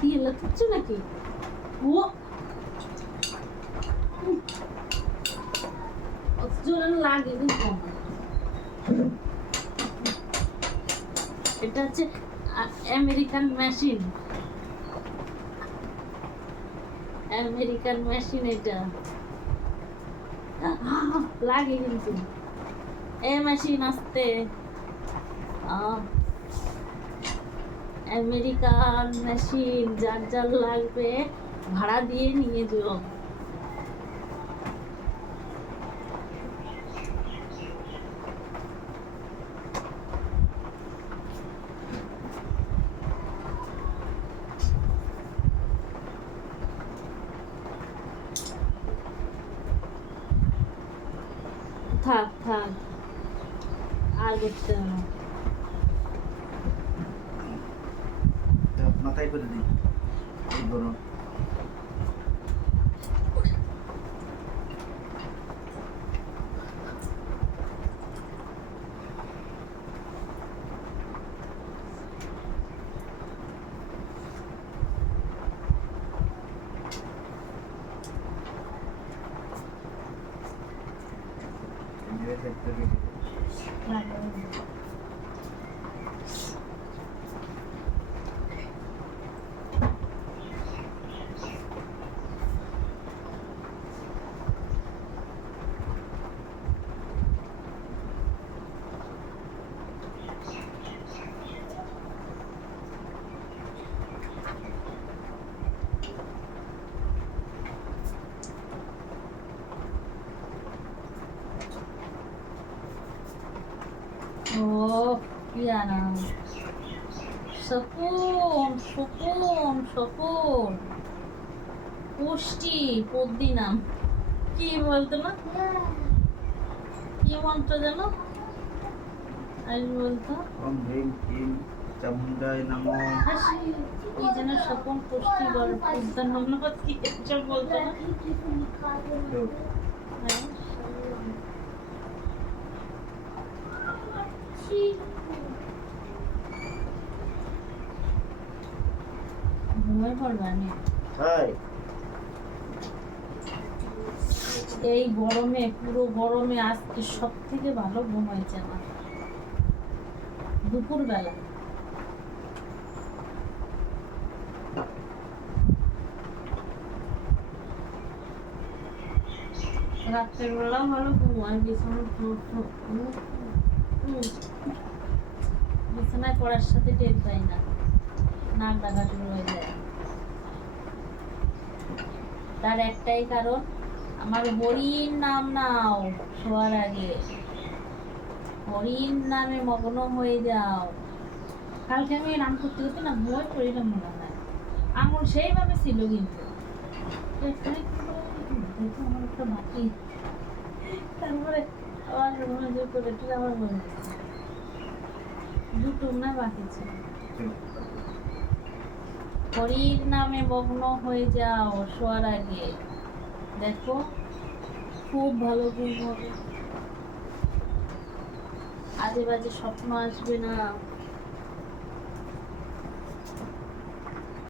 দিয়ে লাগাচ্ছ নাকি? ও। জোরে লাগে কিন্তু এটা আমেরিকান মেশিন। আমেরিকান মেশিন এটা। লাগে কিন্তু। এ মেশিন আসতে। আহ, আমেরিকান মেশিন যার যার লাগবে। ভাড়া দিয়ে নিয়ে যাও। থাক থাক। আর করতে হবে না। তা মাথায় করে দিই এই গরম এই যে ও কি আরাম সকুন সকুন সকুন কি বলতো না? কি মন্ত্র যেন আজ বলতো? চামুন্ডায় নমঃ। কি যেন সকুন পুষ্টি বল উদ্যান কি বলতো না? হ্যাঁ। এই গরমে পুরো গরমে আজকে সব থেকে ভালো ঘুম হয়েছে আমার। দুপুর বেলা রাত্রের বেলাও ভালো ঘুম হয় বিছানা বিছানায় পড়ার সাথে টের পাই না। নাক ডাকা শুরু হয়ে যায়। তার একটাই কারণ, আমার হরির নাম নাও, শোয়ার আগে। হরির নামে মগ্ন হয়ে যাও। কালকে আমি নাম করতে করতে না বই পড়িলাম মনে হয়। আঙুল সেইভাবে ছিল কিন্তু। আমার বাকি। তারপরে আবার মনোযোগ করে আবার দুটো না বাকি ছিল। হরির নামে মগ্ন হয়ে যাও শোয়ার আগে। দেখো, খুব ভালো ঘুম হবে। আজে বাজে স্বপ্ন আসবে না।